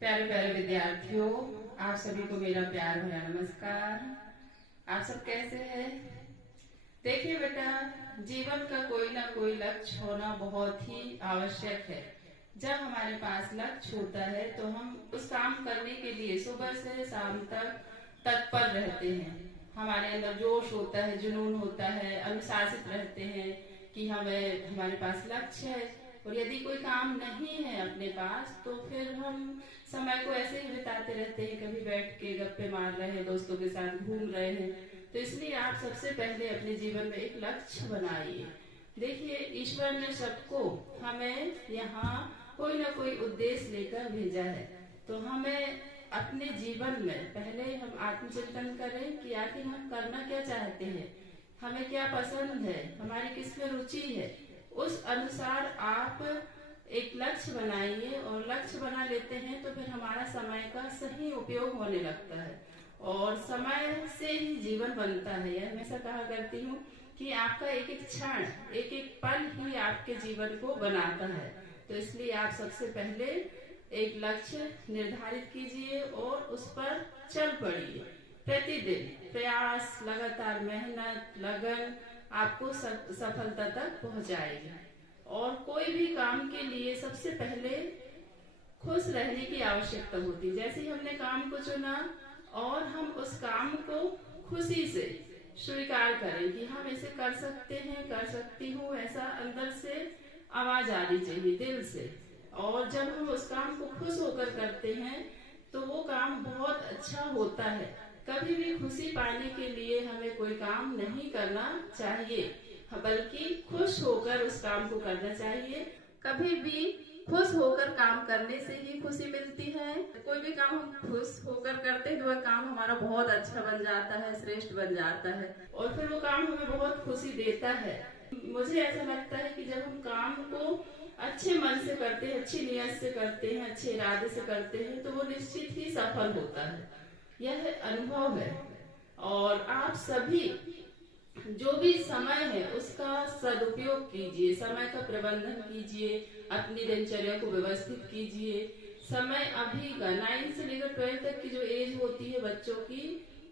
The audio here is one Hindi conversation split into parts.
प्यारे प्यारे विद्यार्थियों, आप सभी को मेरा प्यार भरा नमस्कार। आप सब कैसे हैं? देखिए बेटा, जीवन का कोई ना कोई लक्ष्य होना बहुत ही आवश्यक है। जब हमारे पास लक्ष्य होता है तो हम उस काम करने के लिए सुबह से शाम तक तत्पर रहते हैं। हमारे अंदर जोश होता है, जुनून होता है, अनुशासित रहते हैं कि हमारे पास लक्ष्य है। और यदि कोई काम नहीं है अपने पास तो फिर हम समय को ऐसे ही बिताते रहते हैं, कभी बैठ के गप्पे मार रहे हैं, दोस्तों के साथ घूम रहे हैं। तो इसलिए आप सबसे पहले अपने जीवन में एक लक्ष्य बनाइए। देखिए, ईश्वर ने सबको हमें यहाँ कोई ना कोई उद्देश्य लेकर भेजा है। तो हमें अपने जीवन में पहले हम आत्मचिंतन करें कि आखिर हम करना क्या चाहते हैं, हमें क्या पसंद है, हमारी किसमें रुचि है। उस अनुसार आप एक लक्ष्य बनाइए, और लक्ष्य बना लेते हैं तो फिर हमारा समय का सही उपयोग होने लगता है। और समय से ही जीवन बनता है। यह हमेशा कहा करती हूँ कि आपका एक एक क्षण, एक एक पल ही आपके जीवन को बनाता है। तो इसलिए आप सबसे पहले एक लक्ष्य निर्धारित कीजिए और उस पर चल पड़िए। प्रतिदिन प्रयास, लगातार मेहनत, लगन आपको सफलता तक पहुंचाएगी। और कोई भी काम के लिए सबसे पहले खुश रहने की आवश्यकता होती है। जैसे ही हमने काम को चुना और हम उस काम को खुशी से स्वीकार करें कि हम इसे कर सकते हैं, कर सकती हूँ, ऐसा अंदर से आवाज आनी चाहिए दिल से। और जब हम उस काम को खुश होकर करते हैं तो वो काम बहुत अच्छा होता है। कभी भी खुशी पाने के लिए हमें कोई काम नहीं करना चाहिए, बल्कि खुश होकर उस काम को करना चाहिए। कभी भी खुश होकर काम करने से ही खुशी मिलती है। कोई भी काम हम खुश होकर करते हैं तो वह काम हमारा बहुत अच्छा बन जाता है, श्रेष्ठ बन जाता है, और फिर वो काम हमें बहुत खुशी देता है। मुझे ऐसा लगता है कि जब हम काम को अच्छे मन से करते हैं, अच्छी नियत से करते हैं, अच्छे इरादे से करते हैं तो वो निश्चित ही सफल होता है। यह अनुभव है। और आप सभी जो भी समय है उसका सदुपयोग कीजिए, समय का प्रबंधन कीजिए, अपनी दिनचर्या को व्यवस्थित कीजिए। समय अभी का 9 से लेकर 12 तक की जो एज होती है बच्चों की,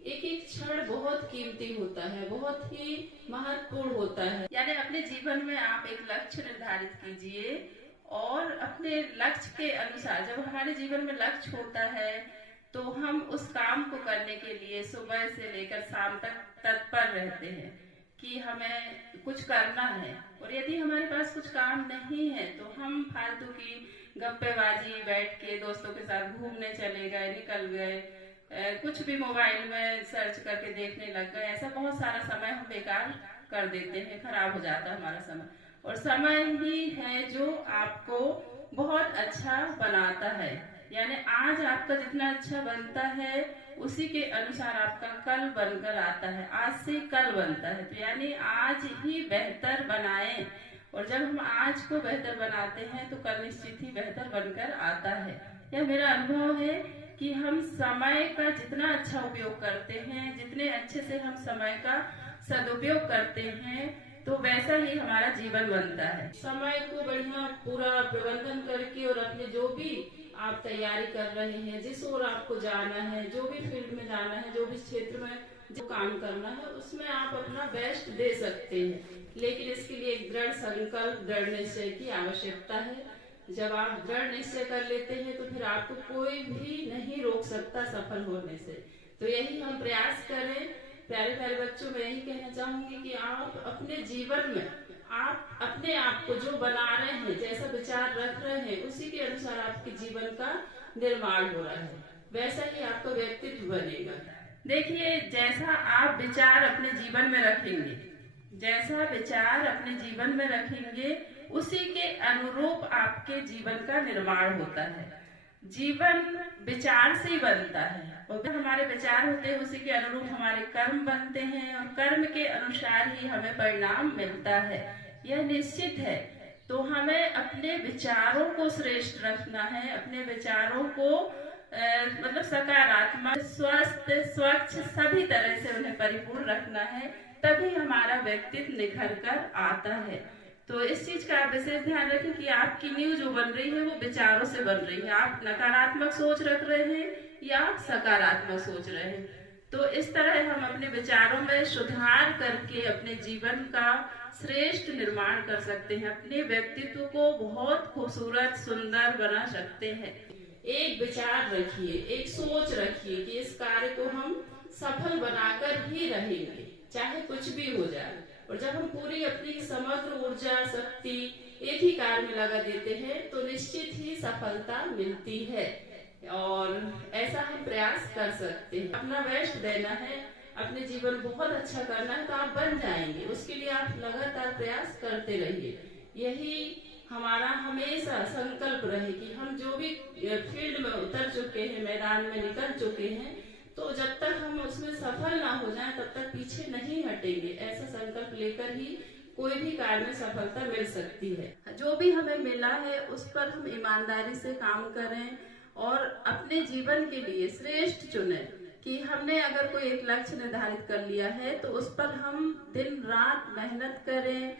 एक एक क्षण बहुत कीमती होता है, बहुत ही महत्वपूर्ण होता है। यानी अपने जीवन में आप एक लक्ष्य निर्धारित कीजिए और अपने लक्ष्य के अनुसार, जब हमारे जीवन में लक्ष्य होता है तो हम उस काम को करने के लिए सुबह से लेकर शाम तक तत्पर रहते हैं कि हमें कुछ करना है। और यदि हमारे पास कुछ काम नहीं है तो हम फालतू की गप्पेबाजी, बैठ के दोस्तों के साथ घूमने चले गए, निकल गए, कुछ भी मोबाइल में सर्च करके देखने लग गए। ऐसा बहुत सारा समय हम बेकार कर देते हैं, खराब हो जाता है हमारा समय। और समय ही है जो आपको बहुत अच्छा बनाता है। यानी आज आपका जितना अच्छा बनता है उसी के अनुसार आपका कल बनकर आता है, आज से कल बनता है। तो यानी आज ही बेहतर बनाएं, और जब हम आज को बेहतर बनाते हैं तो कल निश्चित ही बेहतर बनकर आता है। यह मेरा अनुभव है कि हम समय का जितना अच्छा उपयोग करते हैं, जितने अच्छे से हम समय का सदुपयोग करते हैं, तो वैसा ही हमारा जीवन बनता है। समय को बढ़िया पूरा प्रबंधन करके और अपने जो भी आप तैयारी कर रहे हैं, जिस ओर आपको जाना है, जो भी फील्ड में जाना है, जो भी क्षेत्र में जो काम करना है, उसमें आप अपना बेस्ट दे सकते हैं। लेकिन इसके लिए एक दृढ़ संकल्प, दृढ़ निश्चय की आवश्यकता है। जब आप दृढ़ निश्चय कर लेते हैं तो फिर आपको कोई भी नहीं रोक सकता सफल होने से। तो यही हम प्रयास करें। प्यारे प्यारे बच्चों, मैं यही कहना चाहूंगी कि आप अपने जीवन में आप अपने आप को जो बना रहे हैं, जैसा विचार रख रहे हैं, उसी के अनुसार आपके जीवन का निर्माण हो रहा है, वैसा ही आपका व्यक्तित्व बनेगा। देखिए, जैसा आप विचार अपने जीवन में रखेंगे, जैसा विचार अपने जीवन में रखेंगे, उसी के अनुरूप आपके जीवन का निर्माण होता है। जीवन विचार से ही बनता है, और हमारे विचार होते हैं उसी के अनुरूप हमारे कर्म बनते हैं, और कर्म के अनुसार ही हमें परिणाम मिलता है, यह निश्चित है। तो हमें अपने विचारों को श्रेष्ठ रखना है, अपने विचारों को मतलब सकारात्मक, स्वस्थ, स्वच्छ, सभी तरह से उन्हें परिपूर्ण रखना है, तभी हमारा व्यक्तित्व निखर कर आता है। तो इस चीज का आप विशेष ध्यान रखें कि आपकी नींव जो बन रही है वो विचारों से बन रही है। आप नकारात्मक सोच रख रहे हैं या सकारात्मक सोच रहे हैं। तो इस तरह हम अपने विचारों में सुधार करके अपने जीवन का श्रेष्ठ निर्माण कर सकते हैं, अपने व्यक्तित्व को बहुत खूबसूरत सुंदर बना सकते हैं। एक विचार रखिए, एक सोच रखिए कि इस कार्य को हम सफल बनाकर ही रहेंगे, चाहे कुछ भी हो जाए। और जब हम पूरी अपनी समग्र ऊर्जा शक्ति एक ही कार्य में लगा देते हैं तो निश्चित ही सफलता मिलती है। और ऐसा हम प्रयास कर सकते हैं। अपना बेस्ट देना है, अपने जीवन बहुत अच्छा करना है तो आप बन जाएंगे। उसके लिए आप लगातार प्रयास करते रहिए। यही हमारा हमेशा संकल्प रहे कि हम जो भी फील्ड में उतर चुके हैं, मैदान में निकल चुके हैं, तो जब तक हम उसमें सफल ना हो जाएं तब तक पीछे नहीं हटेंगे। ऐसा संकल्प लेकर ही कोई भी कार्य में सफलता मिल सकती है। जो भी हमें मिला है उस पर हम ईमानदारी से काम करें और अपने जीवन के लिए श्रेष्ठ चुने। कि हमने अगर कोई एक लक्ष्य निर्धारित कर लिया है तो उस पर हम दिन रात मेहनत करें,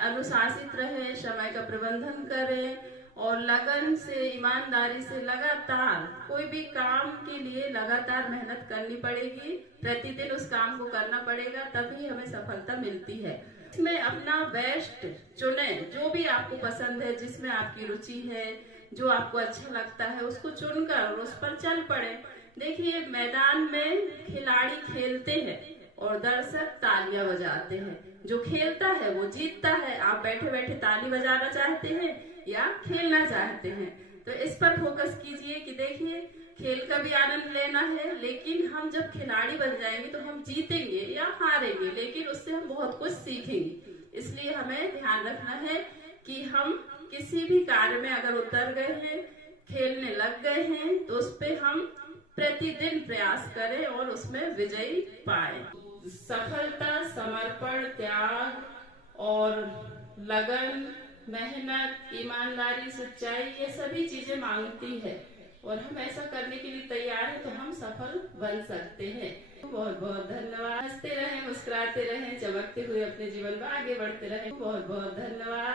अनुशासित रहें, समय का प्रबंधन करें और लगन से, ईमानदारी से लगातार कोई भी काम के लिए लगातार मेहनत करनी पड़ेगी। प्रतिदिन उस काम को करना पड़ेगा, तभी हमें सफलता मिलती है। इसमें अपना बेस्ट चुने, जो भी आपको पसंद है, जिसमें आपकी रुचि है, जो आपको अच्छा लगता है उसको चुनकर उस पर चल पड़े। देखिए, मैदान में खिलाड़ी खेलते हैं और दर्शक तालियां बजाते हैं। जो खेलता है वो जीतता है। आप बैठे बैठे ताली बजाना चाहते हैं या खेलना चाहते हैं? तो इस पर फोकस कीजिए कि देखिए, खेल का भी आनंद लेना है, लेकिन हम जब खिलाड़ी बन जाएंगे तो हम जीतेंगे या हारेंगे, लेकिन उससे हम बहुत कुछ सीखेंगे। इसलिए हमें ध्यान रखना है कि हम किसी भी कार्य में अगर उतर गए हैं, खेलने लग गए हैं, तो उस पे हम प्रतिदिन प्रयास करें और उसमें विजयी पाए। सफलता समर्पण, त्याग और लगन, मेहनत, ईमानदारी, सच्चाई, ये सभी चीजें मांगती है और हम ऐसा करने के लिए तैयार हैं तो हम सफल बन सकते हैं। बहुत बहुत धन्यवाद। हंसते रहें, मुस्कुराते रहें, चमकते हुए अपने जीवन में आगे बढ़ते रहें। बहुत बहुत धन्यवाद।